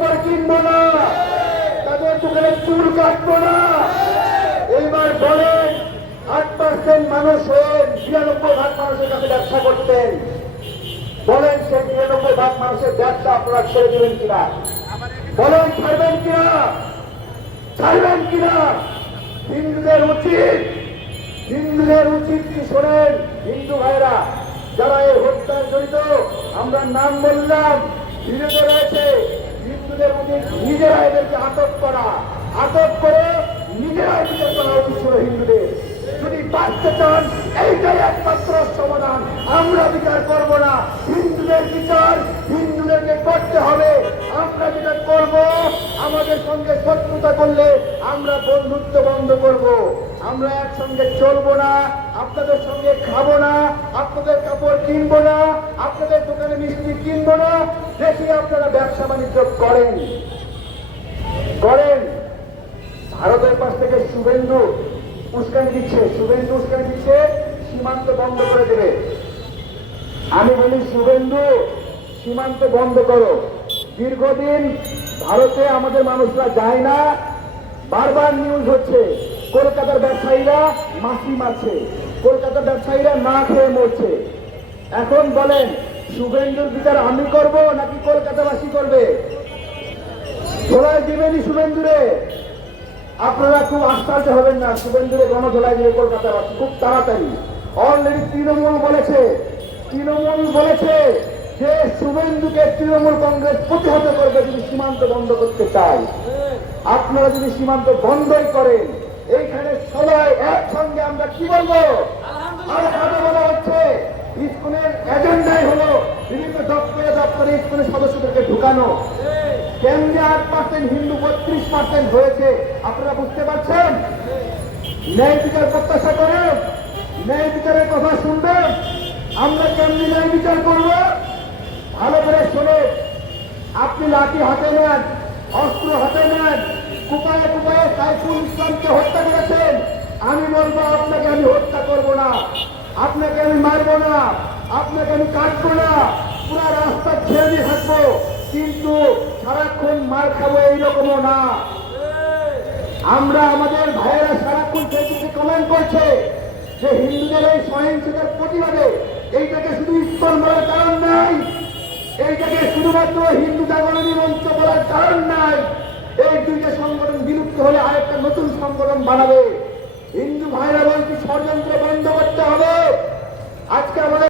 Paper কিনবো না। তাদের দোকানে চুল কাটবো না। এইবার বলেন, আট পার্সেন্ট মানুষ হয়ে বিরানব্বই ভাগ মানুষের কাছে ব্যবসা করতেন। বলেন সে বিরানব্বই ভাগ মানুষের ব্যবসা আপনারা ছেড়ে দেবেন কিনা? বলেন, ছাড়বেন কিনা? ছাড়বেন কিনা? হিন্দুদের উচিত হিন্দুদের উচিত কি শোনেন, হিন্দু ভাইরা, যারা এই হত্যায় জড়িত, আমরা নাম বললাম বিরোধী নিজেরা এদেরকে আটক করা, আটক করে নিজেরাই বিচার করা উচিত ছিল হিন্দুদের। যদি বাঁচতে চান, এইটাই একমাত্র সমাধান। আমরা বিচার করব না। হিন্দুদের বিচার, হিন্দুদেরকে করতে হবে। আমরা যেটা করব, আমাদের সঙ্গে শত্রুতা করলে আমরা বন্ধুত্ব বন্ধ করব। আমরা একসঙ্গে চলবো না, আপনাদের সঙ্গে খাব না, আপনাদের কাপড় কিনবো না, আপনাদের দোকানে মিষ্টি কিনবো না। দেখি আপনারা ব্যবসা বাণিজ্য করেন। করেন। ভারতের পাশ থেকে শুভেন্দু উস্কানি দিচ্ছে। শুভেন্দু উস্কানি দিচ্ছে, সীমান্ত বন্ধ করে দেবে। আমি বলি, শুভেন্দু, সীমান্ত বন্ধ করো। দীর্ঘদিন ভারতে আমাদের মানুষরা যায় না। বারবার নিউজ হচ্ছে, কলকাতার ব্যবসায়ীরা মাসি মারছে, কলকাতার ব্যবসায়ীরা না খেয়ে মরছে। এখন বলেন, শুভেন্দুর বিচার আমি করব নাকি কলকাতাবাসী করবে? ধোলাই দিবেনি শুভেন্দুরে আপনারা খুব আশ্চর্য হবেন না শুভেন্দুরে গণধোলাই দিয়ে কলকাতাবাসী খুব তাড়াতাড়ি। অলরেডি তৃণমূল বলেছে তৃণমূল বলেছে যে শুভেন্দুকে তৃণমূল কংগ্রেস প্রতিহত করবে যদি সীমান্ত বন্ধ করতে চায়। আপনারা যদি সীমান্ত বন্ধই করেন, এইখানে সবাই একসঙ্গে আমরা কি বলব আর কথা বলা হচ্ছে স্কুলের এজেন্ডাই হলো বিভিন্ন দপ্তরে স্কুলের সদস্যদেরকে ঢুকানো। কেন্দ্রে আট পার্সেন্ট হিন্দু বত্রিশ পার্সেন্ট হয়েছে। আপনারা বুঝতে পারছেন? ন্যায় বিচার প্রত্যাশা করেন। ন্যায় বিচারের কথা শুনবেন। আমরা কেমনি ন্যায় বিচার করব? ভালো করে শোনে। আপনি লাঠি হাতে নেন, অস্ত্র হাতে নেন কুপায়ে কুপায়ে সাইফুল ইসলামকে হত্যা করেছেন। আমি বলব আপনাকে আমি হত্যা করব না। আপনাকে আমি মারবো না। আপনাকে আমি কাটবো না। পুরো রাস্তা খেয়ে দিয়ে থাকব, কিন্তু সারাক্ষণ মার খাব এইরকমও না। আমরা আমাদের ভাইয়েরা সারাক্ষণ ফেসবুকে কমেন্ট করছে যে হিন্দুদের এই সহিংসতার প্রতিবাদে এইটাকে শুধু ঈশ্বর বলার কারণ নাই, এইটাকে শুধুমাত্র হিন্দু জাগরণী মঞ্চ বলার কারণ নাই, এই দুইটা সংগঠন বিলুপ্ত হলে আরেকটা নতুন সংগঠন বানাবে। হিন্দু ভাইরা বলছি ষড়যন্ত্র বন্ধ করতে হবে। আজকে আমাদের